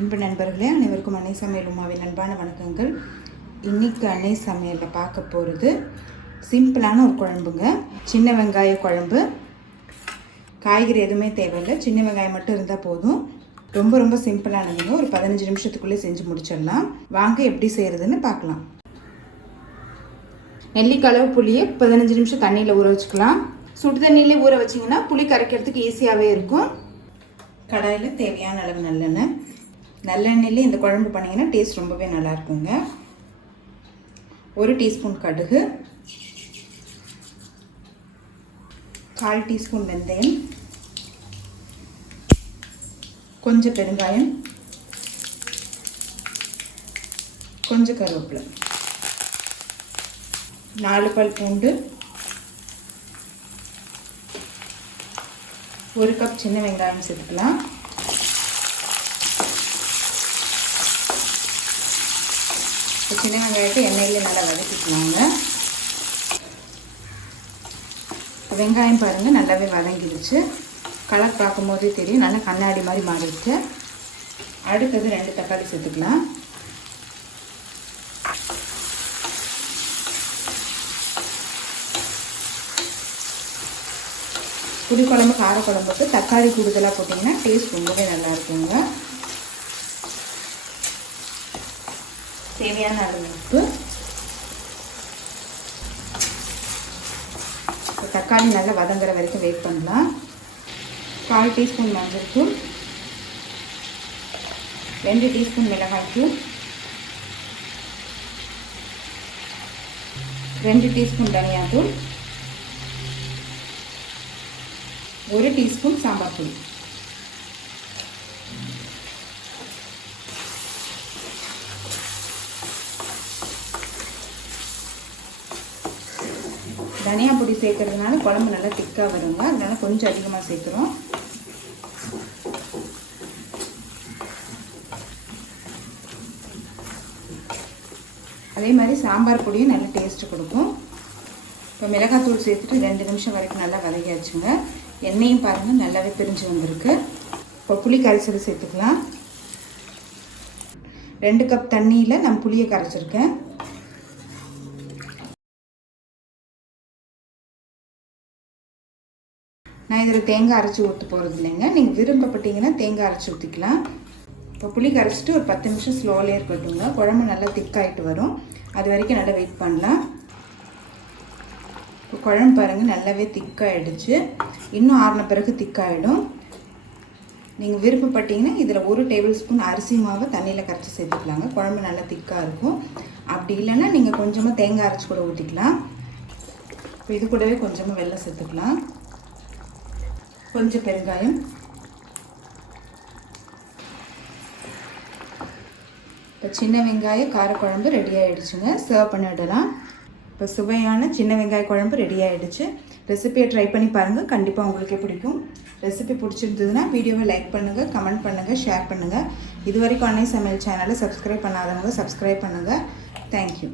அன்பு நண்பர்களே, அனைவருக்கும் அன்னை சமையல் உமாவின் அன்பான வணக்கங்கள். இன்றைக்கி அன்னை சமையலில் பார்க்க போகிறது சிம்பிளான ஒரு குழம்புங்க. சின்ன வெங்காய குழம்பு. காய்கறி எதுவுமே தேவையில்லை, சின்ன வெங்காயம் மட்டும் இருந்தால் போதும். ரொம்ப ரொம்ப சிம்பிளானதுங்க. ஒரு 15 நிமிஷத்துக்குள்ளே செஞ்சு முடிச்சிடலாம். வாங்க எப்படி செய்கிறதுன்னு பார்க்கலாம். நெல்லிக்காய் புளியை 15 நிமிஷம் தண்ணியில் ஊற வச்சுக்கலாம். சுடு தண்ணியிலே ஊற வச்சிங்கன்னா புளி கரைக்கிறதுக்கு ஈஸியாகவே இருக்கும். கடாயில் தேவையான அளவு நல்லெண்ணெயிலே இந்த குழம்பு பண்ணிங்கன்னா டேஸ்ட் ரொம்பவே நல்லா இருக்குங்க. 1 டீஸ்பூன் கடுகு, 1/4 டீஸ்பூன் வெந்தயம், கொஞ்சம் பெருங்காயம், கொஞ்சம் கருவேப்பிலை, 4 பல் பூண்டு, 1 கப் சின்ன வெங்காயம் சேர்த்துக்கலாம். சின்ன வெங்காயத்தை எண்ணெயில் நல்லா வதக்கிக்கலாங்க. வெங்காயம் பாருங்கள் நல்லாவே வதங்கிடுச்சு. கலர் பார்க்கும்போதே தெரியும், நல்லா கண்ணாடி மாதிரி மாறிடுச்சு. அடுத்தது 2 தக்காளி சேர்த்துக்கலாம். புளிக்குழம்பு காரக்குழம்புக்கு தக்காளி கூடுதலாக போட்டிங்கன்னா டேஸ்ட் ரொம்பவே நல்லா இருக்குங்க. தேவையான அளவு உப்பு. தக்காளி நல்லா வதங்குற வரைக்கும் வெயிட் பண்ணலாம். 1/4 டீஸ்பூன் மஞ்சள் தூள், 2 டீஸ்பூன் மிளகாய் தூள், 2 டீஸ்பூன் தனியாத்தூள், 1 டீஸ்பூன் சாம்பார் தூள். தனியா பொடி சேர்க்கறதுனால குழம்பு நல்லா திக்காக வருங்க, அதனால கொஞ்சம் அதிகமாக சேர்க்குறோம். அதே மாதிரி சாம்பார் பொடியும் நல்ல டேஸ்ட்டு கொடுக்கும். இப்போ மிளகாத்தூள் சேர்த்துட்டு 2 நிமிஷம் வரைக்கும் நல்லா வதக்கியாச்சுங்க. எண்ணெயும் பாருங்கள் நல்லாவே பிரிஞ்சு வந்திருக்கு. இப்போ புளி கரைசல் சேர்த்துக்கலாம். 2 கப் தண்ணியில் நான் புளியை கரைச்சிருக்கேன். நான் இதில் தேங்காய் அரைச்சி ஊற்ற போகிறது இல்லைங்க. நீங்கள் விருப்பப்பட்டீங்கன்னா தேங்காய் அரைச்சி ஊற்றிக்கலாம். இப்போ புளி கரைச்சிட்டு ஒரு 10 நிமிஷம் ஸ்லோலே இருக்கட்டுங்க. குழம்பு நல்லா திக்காயிட்டு வரும், அது வரைக்கும் நல்லா வெயிட் பண்ணலாம். இப்போ குழம்பு பாருங்கள் நல்லாவே திக்காயிடுச்சு. இன்னும் ஆறின பிறகு திக்காயிடும். நீங்கள் விருப்பப்பட்டீங்கன்னா இதில் 1 டேபிள் ஸ்பூன் அரிசி மாவை தண்ணியில் கரைச்சி சேர்த்துக்கலாங்க. குழம்பு நல்லா திக்காக இருக்கும். அப்படி இல்லைன்னா நீங்கள் கொஞ்சமாக தேங்காய் அரைச்சி கூட ஊற்றிக்கலாம். இப்போ இது கூடவே கொஞ்சமாக வெல்லம் சேர்த்துக்கலாம், கொஞ்சம் பெருங்காயம், இப்போ சின்ன வெங்காய காரக்குழம்பு ரெடி ஆகிடுச்சுங்க. சர்வ் பண்ணிடலாம். இப்போ சுவையான சின்ன வெங்காய குழம்பு ரெடி ஆகிடுச்சு. ரெசிபியை ட்ரை பண்ணி பாருங்கள், கண்டிப்பாக உங்களுக்கே பிடிக்கும். ரெசிபி பிடிச்சிருந்ததுன்னா வீடியோவை லைக் பண்ணுங்கள், கமெண்ட் பண்ணுங்கள், ஷேர் பண்ணுங்கள். இது வரைக்கும் அன்னை சமையல் சேனலை சப்ஸ்கிரைப் பண்ணாதவங்க சப்ஸ்கிரைப் பண்ணுங்கள். தேங்க்யூ.